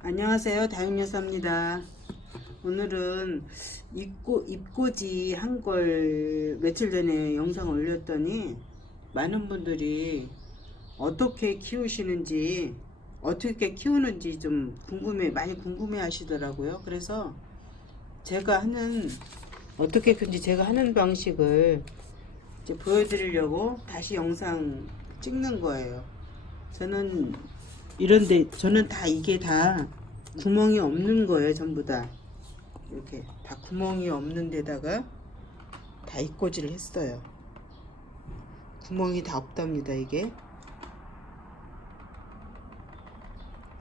안녕하세요. 다육여사입니다. 오늘은 입고, 입꼬지 한 걸 며칠 전에 영상 올렸더니 많은 분들이 어떻게 키우시는지 어떻게 키우는지 좀 궁금해 많이 궁금해 하시더라고요. 그래서 제가 하는 어떻게 큰지 제가 하는 방식을 보여드리려고 다시 영상 찍는 거예요. 저는 이런데 저는 다 이게 다 구멍이 없는 거예요 전부 다. 이렇게 다 구멍이 없는 데다가 다 입꼬지를 했어요. 구멍이 다 없답니다 이게.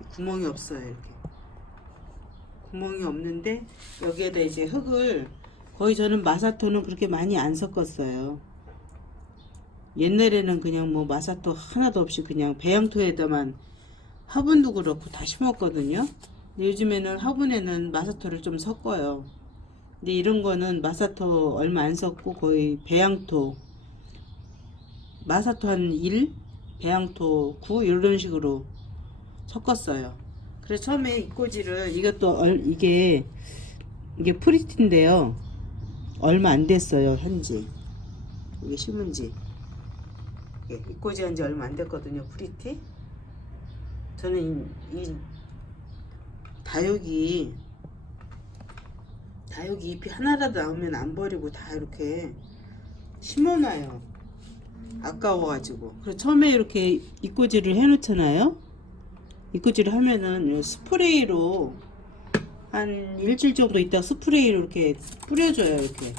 구멍이 없어요 이렇게. 구멍이 없는데 여기에다 이제 흙을 거의 저는 마사토는 그렇게 많이 안 섞었어요. 옛날에는 그냥 뭐 마사토 하나도 없이 그냥 배양토에다만 화분도 그렇고 다 심었거든요. 근데 요즘에는 화분에는 마사토를 좀 섞어요. 근데 이런 거는 마사토 얼마 안 섞고 거의 배양토 마사토 한 1, 배양토 9 이런 식으로 섞었어요. 그래서 처음에 이 꼬지를 이것도 얼, 이게 이게 프리티인데요. 얼마 안 됐어요 현지 이게 심은지 예, 이꼬지 한지 얼마 안 됐거든요 프리티. 저는 이, 이 다육이 다육이 잎이 하나라도 나오면 안 버리고 다 이렇게 심어놔요. 아까워가지고. 그래서 처음에 이렇게 이꼬지를 해놓잖아요. 이꼬지를 하면은 스프레이로 한 일주일 정도 있다 스프레이로 이렇게 뿌려줘요. 이렇게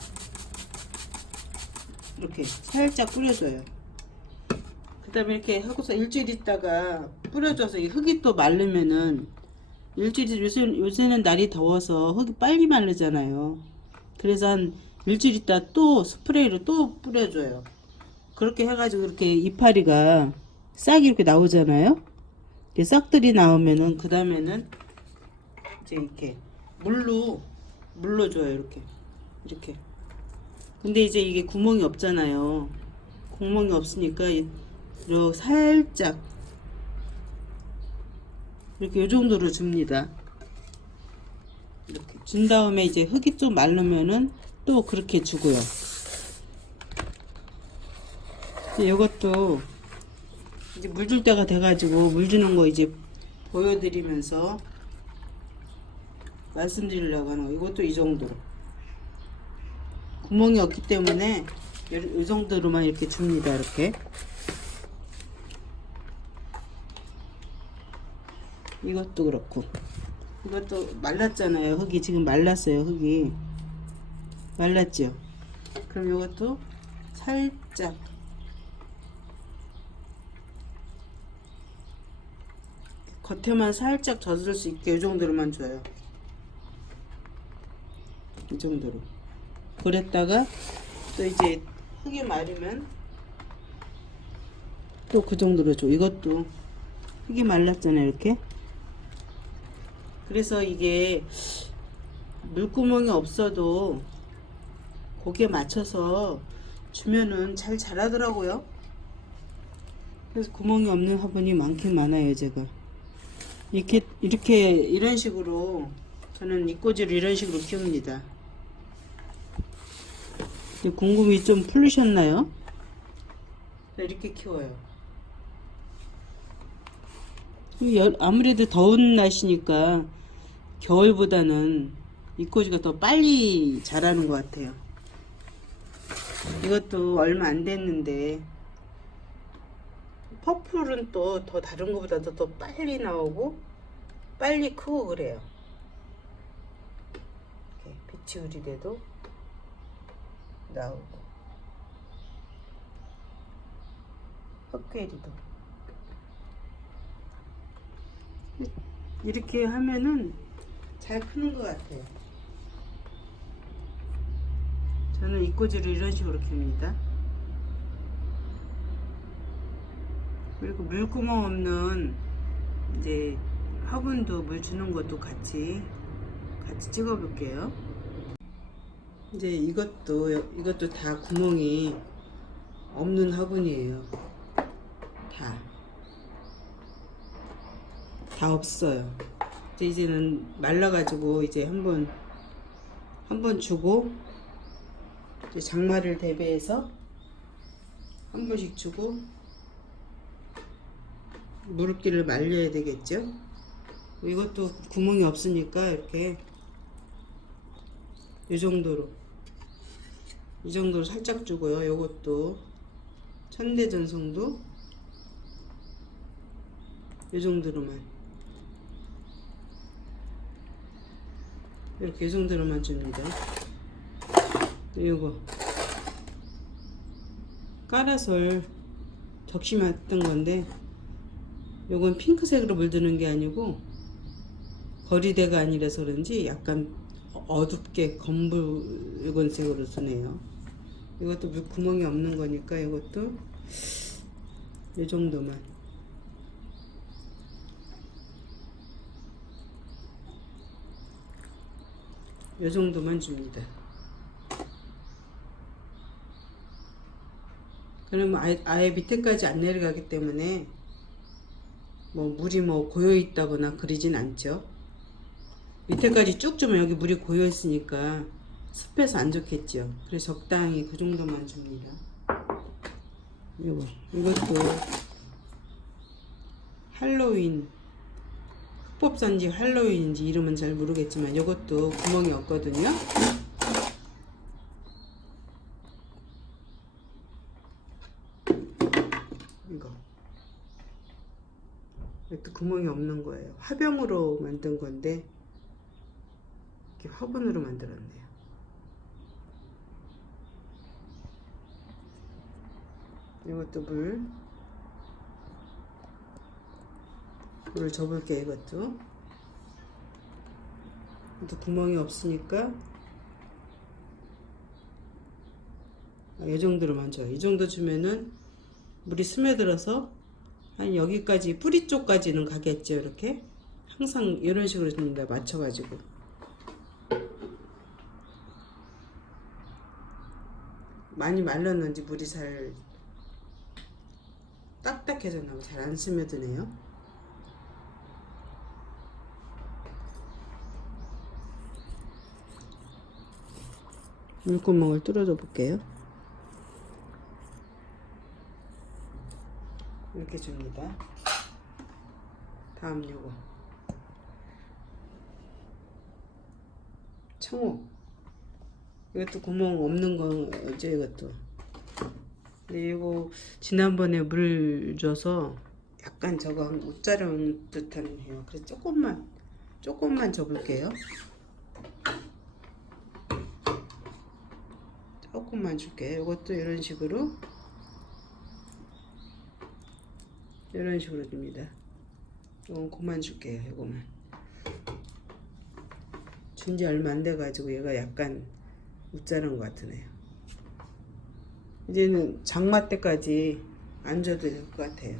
이렇게 살짝 뿌려줘요. 그 다음에 이렇게 하고서 일주일 있다가 뿌려줘서 이 흙이 또 마르면은 일주일 요새 요새는 날이 더워서 흙이 빨리 마르잖아요. 그래서 한 일주일 있다 또 스프레이로 또 뿌려줘요. 그렇게 해가지고 이렇게 이파리가 싹이 이렇게 나오잖아요. 이렇게 싹들이 나오면은 그 다음에는 이제 이렇게 물로 물로 줘요 이렇게 이렇게. 근데 이제 이게 구멍이 없잖아요. 구멍이 없으니까 이렇게 살짝 이렇게 요 정도로 줍니다. 이렇게 준 다음에 이제 흙이 좀 마르면은 또 그렇게 주고요. 이것도 이제 물 줄 때가 돼가지고 물 주는 거 이제 보여드리면서 말씀드리려고 하는 거. 이것도 이 정도로. 구멍이 없기 때문에 이 정도로만 이렇게 줍니다. 이렇게. 이것도 그렇고. 이것도 말랐잖아요. 흙이 지금 말랐어요 흙이. 말랐죠? 그럼 이것도 살짝. 겉에만 살짝 젖을 수 있게 이 정도로만 줘요. 이 정도로. 그랬다가 또 이제 흙이 마르면 또 그 정도로 줘. 이것도 흙이 말랐잖아요 이렇게 그래서 이게 물구멍이 없어도 거기에 맞춰서 주면은 잘 자라더라고요. 그래서 구멍이 없는 화분이 많긴 많아요, 제가. 이렇게, 이렇게, 이런 식으로, 저는 이꼬지를 이런 식으로 키웁니다. 궁금이 좀 풀리셨나요? 이렇게 키워요. 여- 아무래도 더운 날씨니까 겨울보다는 이꼬지가 더 빨리 자라는 것 같아요. 이것도 얼마 안 됐는데 퍼플은 또 더 다른 것보다도 더 빨리 나오고 빨리 크고 그래요. 이렇게 비치우리대도 나오고 헛개리도 이렇게 하면은 잘 크는 것 같아요. 저는 이꼬지를 이런 식으로 킵니다. 그리고 물구멍 없는 이제 화분도 물 주는 것도 같이 같이 찍어 볼게요. 이제 이것도 이것도 다 구멍이 없는 화분이에요. 다. 다 없어요. 이제 이제는 말라가지고 이제 한번 한번 주고 이제 장마를 대비해서 한 번씩 주고 물기를 말려야 되겠죠. 이것도 구멍이 없으니까 이렇게 이 정도로 이 정도로 살짝 주고요. 요것도 천대전송도 이 정도로만 이렇게 이 정도로만 줍니다. 요거 까라솔 적심했던 건데 요건 핑크색으로 물드는 게 아니고 거리대가 아니라서 그런지 약간 어둡게 검붉은색으로 쓰네요. 이것도 물 구멍이 없는 거니까 이것도 이 정도만 이 정도만 줍니다. 그러면 아예, 아예 밑에까지 안 내려가기 때문에 뭐 물이 뭐 고여 있다거나 그러진 않죠. 밑에까지 쭉 주면 여기 물이 고여 있으니까 습해서 안 좋겠죠. 그래서 적당히 그 정도만 줍니다. 이거 이것도 할로윈 흑법산지 할로윈인지 이름은 잘 모르겠지만 이것도 구멍이 없거든요. 이거 이것도 구멍이 없는 거예요. 화병으로 만든 건데 이렇게 화분으로 만들었네요. 이것도 물 물을 접을게 이것도 또 구멍이 없으니까 아, 이 정도로만 줘요. 이 정도 주면은 물이 스며들어서 한 여기까지 뿌리 쪽까지는 가겠죠. 이렇게 항상 이런 식으로 줍니다. 맞춰가지고 많이 말랐는지 물이 잘 딱딱해졌나 잘안 스며드네요. 물구멍을 뚫어줘 볼게요. 이렇게 줍니다. 다음 요거. 청호 이것도 구멍 없는 거죠 이것도. 근데 이거 지난번에 물 줘서 약간 저거 한 옷자른 듯한 해요. 그래서 조금만 조금만 줘볼게요 조금만 줄게요 이것도 이런 식으로. 이런 식으로 줍니다. 이건 그만 줄게요 이거만. 준 지 얼마 안 돼가지고 얘가 약간 웃자는 것 같으네요. 이제는 장마 때까지 안 줘도 될 것 같아요.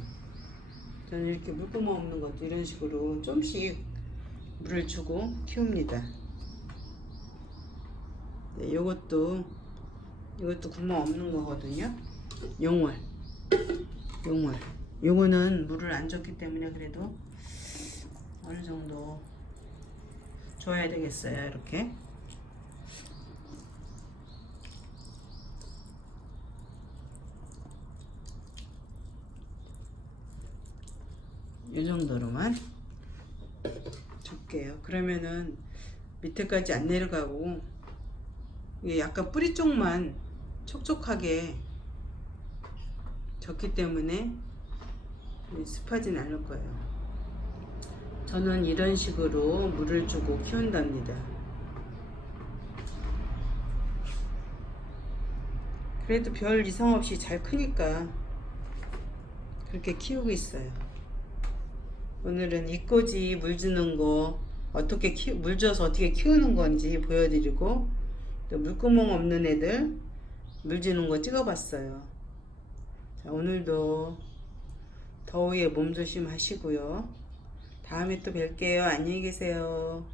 저는 이렇게 물구멍 없는 것도 이런 식으로 좀씩 물을 주고 키웁니다. 네, 요것도 이것도 구멍 없는 거거든요. 용월. 용월. 요거는 물을 안 줬기 때문에 그래도 어느 정도 줘야 되겠어요 이렇게. 이 정도로만 줄게요. 그러면은 밑에까지 안 내려가고 이게 약간 뿌리 쪽만 촉촉하게 졌기 때문에 습하진 않을 거예요. 저는 이런 식으로 물을 주고 키운답니다. 그래도 별 이상 없이 잘 크니까 그렇게 키우고 있어요. 오늘은 이꼬지 물 주는 거 어떻게 키, 물 줘서 어떻게 키우는 건지 보여드리고 또 물구멍 없는 애들 물 주는 거 찍어봤어요. 자, 오늘도 더위에 몸 조심 하시고요. 다음에 또 뵐게요. 안녕히 계세요.